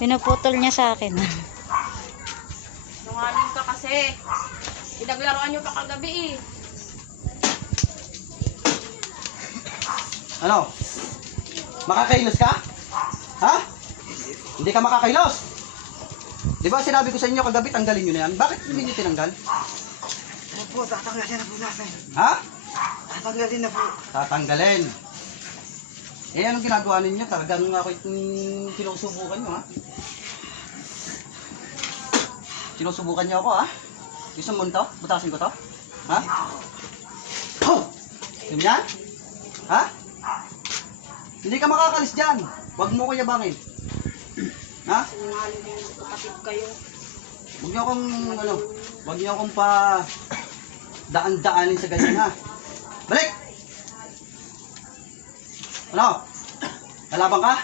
Pinuputol niya sa akin. Nungaling ka kasi. Pinaglaruan nyo pa kagabi eh. Ano? Makakailos ka? Ha? Hindi ka makakailos. Di ba sinabi ko sa inyo kagabi tanggalin nyo na yan? Bakit hindi nyo tinanggal? Opo, tatanggalin na po natin. Ha? Tatanggalin na po. Tatanggalin. Eh anong ginagawa ninyo? Talagang ako sinusubukan nyo ha? Sinusubukan nyo ako ha? Gusto mo nito? Butasin ko to? Ha? Oh! Yun yan? Ha? Hindi ka makakalis dyan. Huwag mo ko yabangin. Ha? Sinungaling kayo, kapatid kayo. Huwag niyo akong ano, huwag niyo akong pa daan-daanin sa ganyan ha. Balik! Ano? Lalaban ka?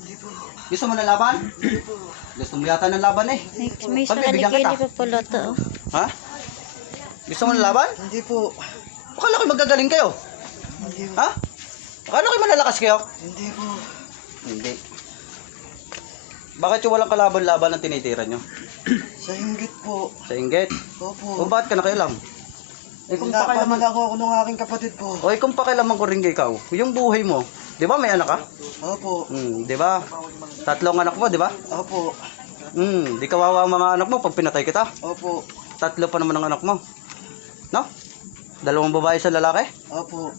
Hindi po. Gusto mo na laban? Hindi po. Gusto mo yata ng laban eh. May Pagbibigyan sakaligili kita. pa pala to. Ha? Gusto mo na laban? Hindi po. Akala ko magagaling kayo. Hindi po. Ha? Akala ko malalakas kayo. Hindi po. Hindi. Bakit yung walang kalaban-laban ang tinitira nyo? Sa inggit po. Sa inggit? O Opo. bakit ka nakialam? Eh kung pakialaman Napamila ko ako ng aking kapatid po. O kung pakialaman ko rin ikaw, yung buhay mo, di ba may anak ka? Opo. Di ba? Tatlong anak mo, di ba? Opo. Di kawawa ang mga anak mo pag pinatay kita. Opo. Tatlo pa naman ang anak mo. No? Dalawang babae sa lalaki? Opo.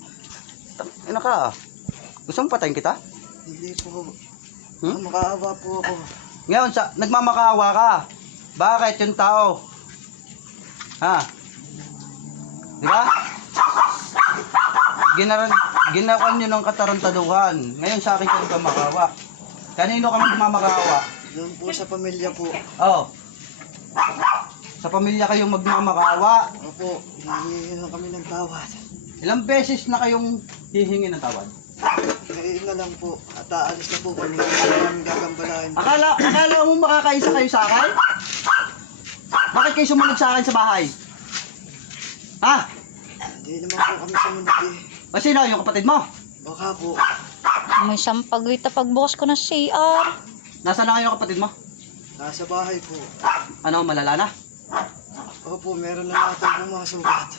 Ina ka. Gusto mo patayin kita? Hindi po. Hmm? Makaawa po ako. Ngayon, nagmamakaawa ka. Bakit yung tao? Ha? Di ba? Ginawan nyo ng katarantaduhan. Ngayon sa akin ka nagmamakaawa. Kanino ka magmamakaawa? Doon po sa pamilya po. Oh. Sa pamilya kayong magmamakaawa. Opo. Hindi na kami nagtawad. Ilang beses na kayong hihingi ng tawad? Ngayon na lang po. At aalis na po kami. Hindi namin gagambalain. Akala mo makakaisa kayo sa akin? Bakit kayo sumunod sa akin sa bahay? Ha? Hindi naman po kami sumunod eh. O sino? Yung kapatid mo? Baka po. May sampagwita pagbukas ko ng CR. Nasaan na kayo kapatid mo? Nasa bahay po. Ano, malala na? Opo, meron na natin mga sugat.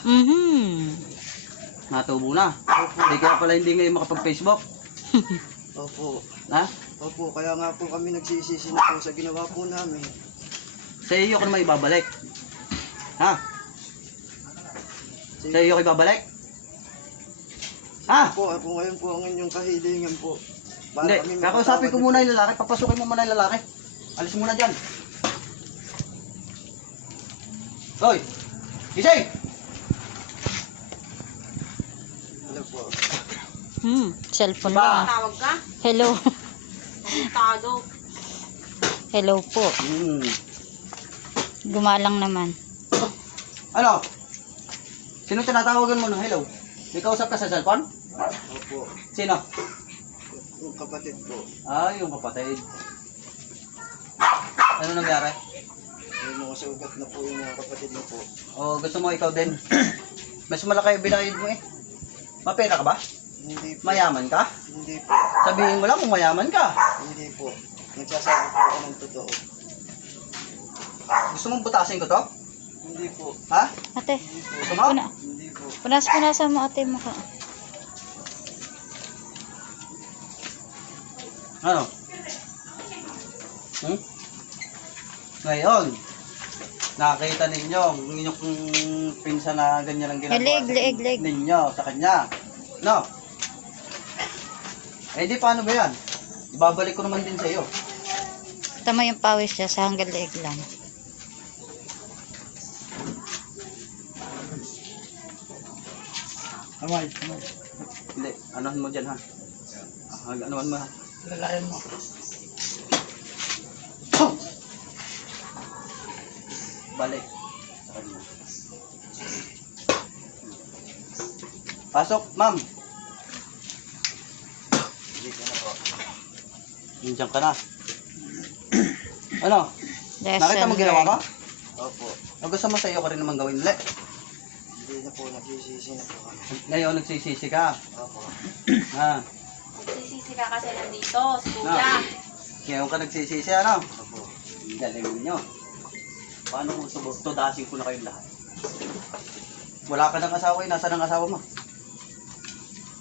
Natubo na. Opo. Hindi kaya pala hindi ngayon makapag-Facebook. Opo. Ha? Opo, kaya nga po kami nagsisisi na po sa ginawa po namin. Sa iyo ko naman ibabalik. Ha? Sa iyo ko ibabalik? Ha? Po, po ngayon po ang inyong kahilingan po. Hindi, kakausapin ko muna yung lalaki. Papasukin mo muna yung lalaki. Alis muna dyan. Hoy! Gising! Hello po. Cellphone Ba? lang. Tawag ka? Hello. Pagkado. Hello po. Gumalang naman. Ano? Sino tinatawagan mo ng hello? May kausap ka sa cellphone? Opo. Sino? Yung kapatid po. Ah, yung kapatid. Ano nangyari? May mga sugat na po yung mga kapatid na po. O gusto mo ikaw din? Mas malaki yung binayad mo eh. Mapera ka ba? Hindi po. Mayaman ka? Hindi po. Sabihin mo lang kung mayaman ka. Hindi po. Nagsasabi po ako ng totoo. Gusto mong butasin ko to? Hindi po. Ha? Ate, Hindi po. Gusto mo? Hindi po. punas-punasan mo ate mo ka. Ano? Ngayon, nakita ninyo, yung inyong pinsan na ganyan ang ginagawa Leg. ninyo sa kanya. No? Eh di paano ba yan? Ibabalik ko naman din sa iyo. Tama yung pawis niya sa hanggang leeg lang. Amay. Hindi, anuhan mo dyan ha. Anuhan mo ha. Lalayan mo. Balik sa kanya. Pasok, ma'am. Nandiyan ka na. Ano? Nakita mo ginawa ko? Opo. O gusto mo sa iyo ko rin naman gawin ulit? Hindi na po. Nagsisisi na po kami. Ngayon nagsisisi ka. Opo. Ha? Sisisi ka kasi nandito, si Kuya. Ngayon ka nagsisisi, ano? Opo. Galing ninyo. Paano kung tudasin ko na kayong lahat? Wala ka ng asawa, nasaan ang asawa mo?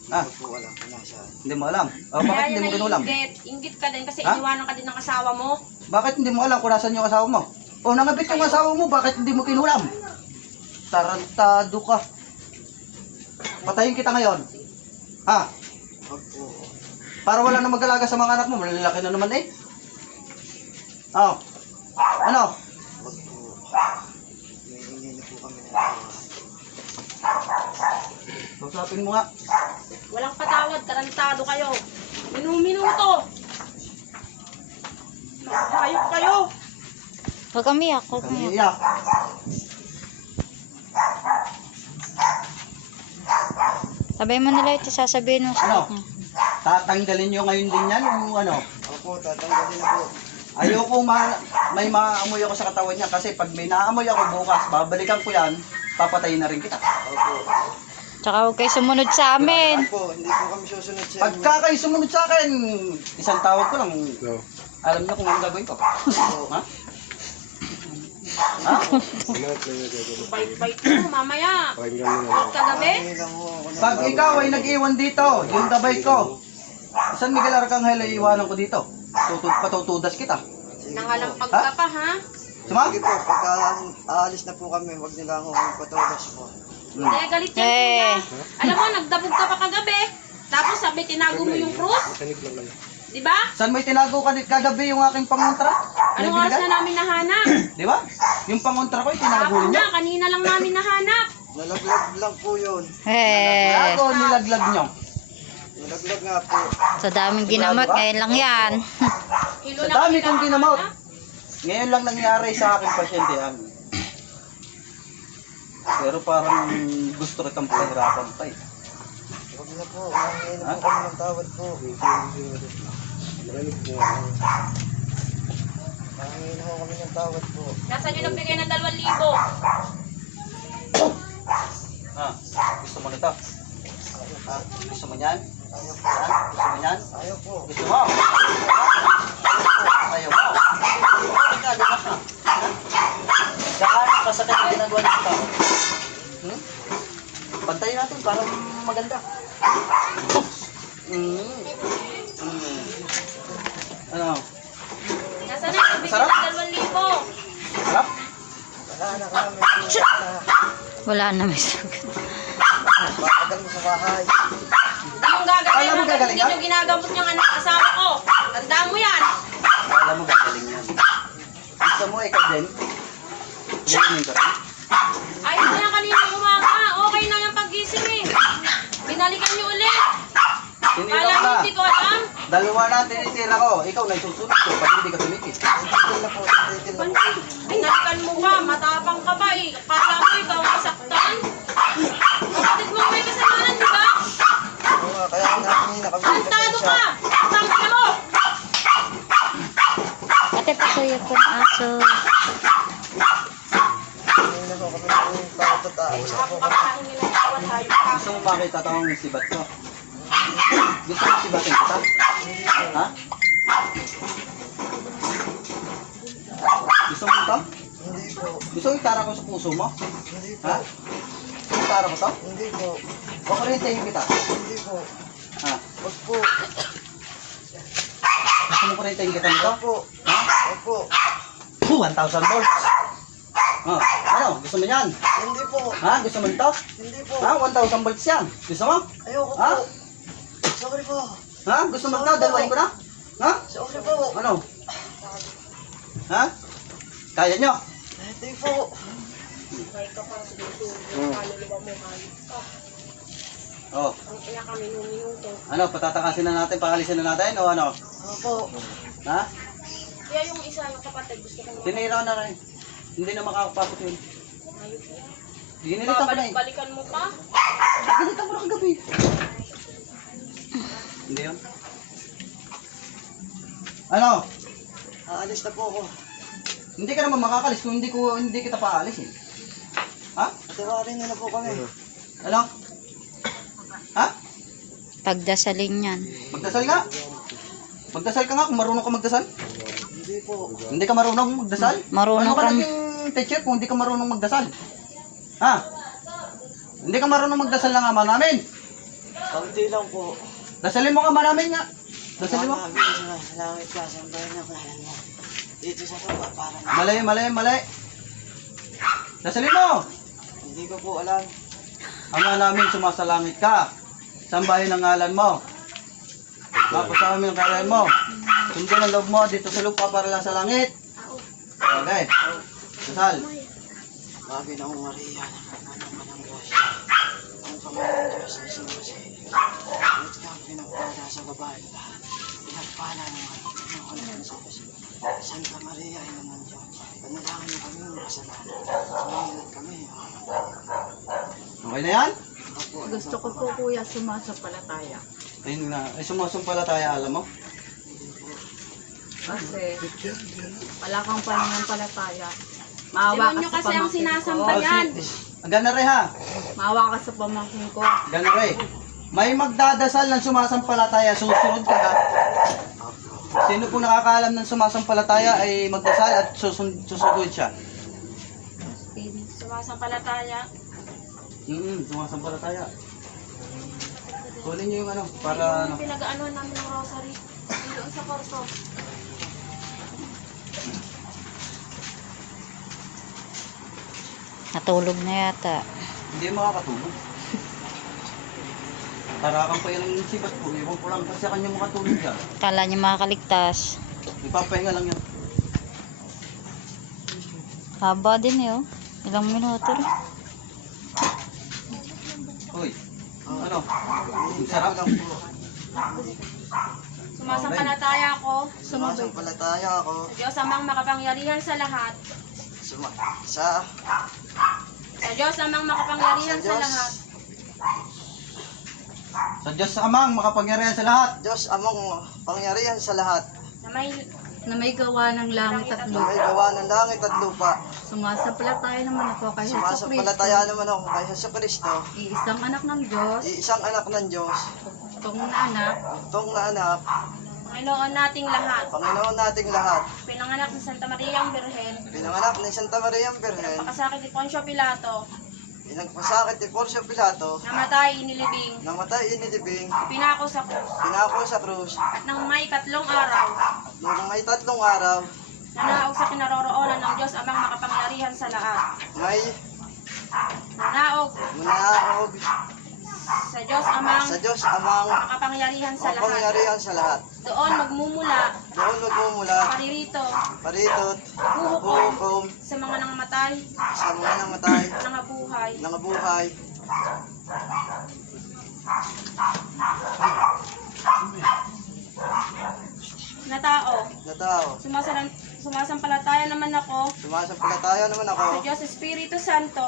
Ha? Hindi po alam kung nasaan. Hindi mo alam? O, bakit hindi mo kinulam? Inggit ka din kasi Ha? iniwanan ka din ng asawa mo. Bakit hindi mo alam kung nasaan yung asawa mo? O, nangabit yung asawa mo, bakit hindi mo kinulam? Tarantado ka. Patayin kita ngayon. Ha? Wag po. Para wala na mag-alaga sa mga anak mo, malalaki na naman eh. Oh. Ano? Wag po. May hindi na po kami ng tawaran. Usapin mo nga. Walang patawad, tarantado kayo. Minuto. Hayop kayo. Huwag kami yak, huwag kami yak. Iyak. Sabay mo nila ito, sasabihin mo sa Ano? niya. Tatanggalin nyo ngayon din yan yung ano. Opo, tatanggalin na po. Ayoko may maamoy ako sa katawan niya kasi pag may naamoy ako bukas, babalikan ko yan, papatayin na rin kita. Opo. Tsaka huwag kayo sumunod sa amin. Opo, hindi po kami susunod sa inyo. Pagka kayo sumunod sa akin, isang tawag ko lang. Alam niyo kung anong gagawin ko. Ha? Ha? Bait-bait mo, mamaya. Kagabi. Hindi lang po ako ng Pag tawaran. ikaw ay nag-iwan dito, yung gabay ko, San Miguel Arcangel ay iwanan ko dito. Patutudas kita. Sige po. Nangalampag ka pa, ha? Suma? Sige po, pagka aalis na po kami, wag nila ako patulas po. Kaya galit yan, kuya. Alam mo, nagdabog ka pa kagabi. Tapos sabi, tinago mo yung krus. Di ba? Saan may tinago kagabi yung aking pangontra? Anong oras na namin nahanap? Di ba? Yung pangontra ko, tinago Ako niyo. na, kanina lang namin nahanap. Nalaglag lang po yun. Tinago, nilaglag niyo. Nalaglag nga po. Sa daming ginamot, ngayon lang yan. Hilo Sa na dami kita, kong ginamot. ha? Ngayon lang nangyari sa aking pasyente yan. Pero parang gusto kitang pahirapan pa eh. Wag na po, mangyayin na po kami ng tawad po. Mangyayin na po kami ng tawad po. Nasaan yung nagbigay ng 2,000? Ha? Gusto mo nito? Ha? Gusto mo yan? Ayaw po. Ha? Gusto mo yan? Ayaw po. Gusto mo? Ayaw mo? Nagagawa ka. Saka anong kasakit ang ginagawa nito? Hmm? Bantayin natin para maganda. Ano? Nasaan na yung nagbigay Masarap? ng 2,000? Sarap? Wala na kami po. Wala na, may sugat. Patagal mo sa bahay. Hindi yung gagaling Alam mo gagaling hindi ka? yung ginagamot niyang anak asawa ko. Tandaan mo yan. Alam mo gagaling yan. Gusto mo ikaw din? Gawinin ko rin? Ayos na yan kanina umaga. Okay na yung pag-gising eh. Binalikan niyo ulit. Tinira Kala ko mo na. hindi ko alam. Dalawa na tinitira ko. Ikaw na isusunod ko pag hindi ka tumikit. Titigil na po, titigil na po. Binalikan mo ka. Matapang ka ba eh. Kala mo ikaw masaktan. Kapatid mo may kasalanan, di ba? Oo nga, kaya namin na kami Tantado ka. Tangka mo. Ate, pasuyot ko ng aso. Mangyayin na po kami ng tawad at aalis na po kami. Kapakain nila yung tawad hayop ka. Gusto mo makita tawang sibat ko? Gusto mo sibatin kita? Ha? Gusto mo ito? Hindi po. Gusto mo itara ko sa puso mo? Hindi po. Ha? Gusto mo itara ko to? Hindi po. O kurintahin kita? Hindi po. Ha? Wag po. Gusto mo kurintahin kita nito? Wag po. Ha? Wag po. 1,000 volts. Ano? Gusto mo yan? Hindi po. Ha? Gusto mo ito? Hindi po. Ha? 1,000 volts yan. Gusto mo? Ayoko Ha? po. Sorry po. Ha? Gusto mo ito? Dalawain ko na? Ha? Sorry po. Ano? Ha? Kaya nyo? Hindi po. May ka pa kaluluwa mo hayop ka. Oh. Ang ina kami minuto. Ano? Patatakasin na natin? Paalisin na natin? O ano? Opo. Ha? Kaya yung isa, yung kapatid, gusto ko Tinira na rin. Hindi na makakapasok yun. hayop yan. Ginilitan ko na eh. Balikan mo pa. Ginilitan ko na kagabi. Hindi yun. Ano? Aalis na po ako. Hindi ka naman makakalis kung hindi kita paalis eh. Ha? Tawarin na po kami. Ano? Ha? Pagdasalin yan. Magdasal nga. Magdasal ka nga kung marunong ka magdasal. Hindi po. Hindi ka marunong magdasal? Marunong Ano ka ka- naging teacher kung hindi ka marunong magdasal? Ha? Hindi ka marunong magdasal ng ama namin? Kaunti lang po. Dasalin mo ka ama namin nga. Dasalin mo. Namin sa langit ka, sambahin ang ngalan mo. Dito sa tuwa, parang Mali. Dasalin mo. hindi ko po alam. Ama namin, sumasalangit ka. Sambahin ang ngalan mo. Tapos sa amin ang karayan mo. Sundin ang loob mo dito sa lupa para lang sa langit. Okay. Dasal. Bagay na akong Maria, napapanaman ng grasya. Ang Panginoon Diyos ay sumasi. At kang pinagpala sa babae lahat. Pinagpala naman ng kanan sa kasi. Santa Maria ay naman Diyos. Panalangin na kami ng kasalanan. Sumahilat kami. Okay na yan? Gusto ko po kuya sumasampalataya. Ayun na. Ay, sumusumpalataya, alam mo? Kasi wala kang pananampalataya. Maawa ka sa pamangkin ko. Oh, Ganare ha. Maawa ka sa pamangkin ko. Ganare. May magdadasal ng sumasampalataya. Susunod ka ha. Sino po nakakaalam ng sumasampalataya ay magdasal at susunod siya. Sumasampalataya. Sumasampalataya. Kunin niyo yung ano, para ano. Pinag-aanohan namin ng rosary. Doon sa korto. Natulog na yata. Hindi makakatulog. Tarakan pa yan ng sibat po. Iwan ko lang kasi sa kanya makatulog siya. Kala niya makakaligtas. Ipapahinga lang yan. Haba din eh oh. Ilang minuto rin. Uy. Ano? Ang sarap lang po. Sumasampalataya ako. Sumasampalataya ako. Diyos amang makapangyarihan sa lahat. Sa Diyos amang makapangyarihan sa lahat. Sa Diyos amang makapangyarihan sa lahat. Diyos amang pangyarihan sa lahat. Na may gawa ng langit at Na may gawa ng langit at lupa. Sumasampalataya naman ako kay Hesus Kristo. Sumasampalataya naman ako kay Hesus Kristo. Iisang anak ng Diyos. Iisang anak ng Diyos. Itong anak. Itong na anak. Panginoon nating lahat. Panginoon nating lahat. Pinanganak ni Santa Maria ang Birhen. Pinanganak ni Santa Maria ang Birhen. Pakasakit ni Poncio Pilato. Pinagpasakit ni Poncio Pilato. Namatay, inilibing. Namatay inilibing. Pinako sa krus. Pinako sa krus. At nang may 3 araw, Nung may 3 araw, nanaog sa kinaroroonan ng Diyos amang makapangyarihan sa lahat. may Nanaog munaog sa Diyos amang sa Diyos amang makapangyarihan sa lahat. makapangyarihan sa lahat. Doon magmumula, Doon magmumula, paririto, paritot, huhukom hukom, sa mga nangamatay, sa mga namatay, nangabuhay. nangabuhay. Na tao, Na tao. sumasampalataya naman ako Sumasampalataya naman ako sa Diyos Espiritu Santo,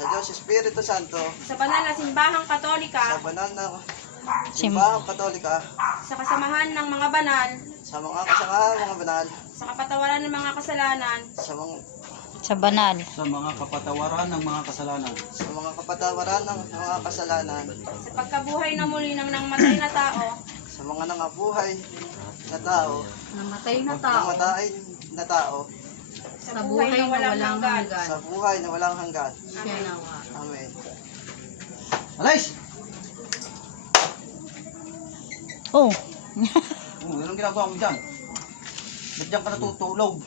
sa Diyos Espiritu Santo, sa banal na simbahang sa katolika, banal na simbahang katolika, sa kasamahan ng mga banal, sa mga kasamahan mga banal, sa kapatawaran ng mga kasalanan, sa mga Sa banal. Sa mga kapatawaran ng mga kasalanan. kapatawaran ng mga kasalanan, sa pagkabuhay na muli ng nangmatay na tao, sa mga nangabuhay na tao, namatay namatay na tao, sa buhay na walang hanggan. sa buhay na walang hanggan. Amen. Amen. Alis! Oh. Anong ginagawa mo dyan? Ba't dyan ka natutulog?